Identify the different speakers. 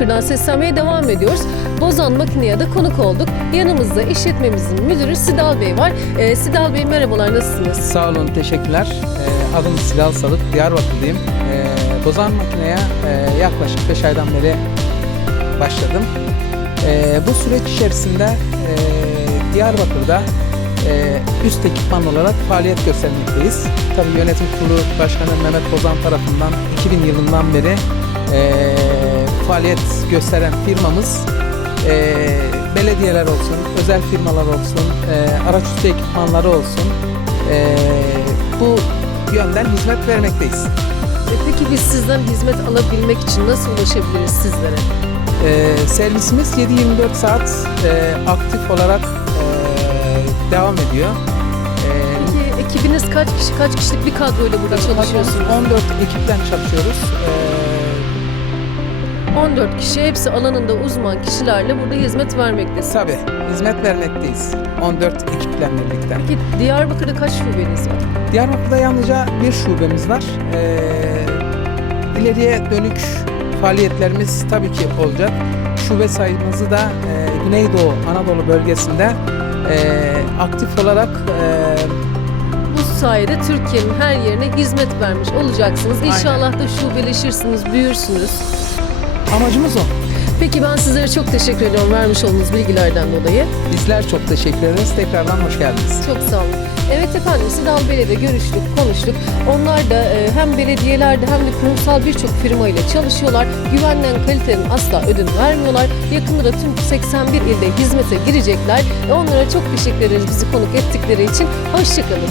Speaker 1: Diyarbakır'dan seslenmeye devam ediyoruz. Bozan Makine'ye de konuk olduk. Yanımızda işletmemizin müdürü Sidal Bey var. Ee, Sidal Bey merhabalar nasılsınız?
Speaker 2: Sağ olun, teşekkürler. Ee, adım Silal Salık, Diyarbakırlıyım. Ee, Bozan makineye e, yaklaşık 5 aydan beri başladım. Ee, bu süreç içerisinde e, Diyarbakır'da e, üst ekipman olarak faaliyet göstermekteyiz. Tabii yönetim kurulu başkanı Mehmet Bozan tarafından 2000 yılından beri e, faaliyet gösteren firmamız e, belediyeler olsun, özel firmalar olsun, e, araçüstü ekipmanları olsun e, bu yönden hizmet vermekteyiz.
Speaker 1: Ee, Peki biz sizden hizmet alabilmek için nasıl ulaşabiliriz sizlere?
Speaker 2: E, servisimiz 7-24 saat e, aktif olarak e, devam ediyor. E,
Speaker 1: Peki ekibiniz kaç kişi, kaç kişilik bir kadroyla burada çalışıyorsunuz?
Speaker 2: 14 ekipten çalışıyoruz. E,
Speaker 1: 14 kişi hepsi alanında uzman kişilerle burada hizmet vermektesiniz.
Speaker 2: tabii hizmet vermekteyiz. 14 ekiple birlikte.
Speaker 1: Peki Diyarbakır'da kaç şubeniz var?
Speaker 2: Diyarbakır'da yalnızca bir şubemiz var. Ee, ileriye dönük faaliyetlerimiz tabii ki olacak. Şube sayımızı da e, Güneydoğu Anadolu bölgesinde e, aktif olarak e,
Speaker 1: Bu sayede Türkiye'nin her yerine hizmet vermiş olacaksınız. İnşallah da şubeleşirsiniz, büyürsünüz.
Speaker 2: Amacımız o.
Speaker 1: Peki ben sizlere çok teşekkür ediyorum vermiş olduğunuz bilgilerden dolayı.
Speaker 2: Bizler çok teşekkür ederiz. Tekrardan hoş geldiniz.
Speaker 1: Çok sağ olun. Evet efendim Sidal Bey'le görüştük, konuştuk. Onlar da e, hem belediyelerde hem de kurumsal birçok firma ile çalışıyorlar. Güvenden kalitenin asla ödün vermiyorlar. Yakında da tüm 81 ilde hizmete girecekler. E, onlara çok teşekkür ederiz bizi konuk ettikleri için. Hoşçakalın.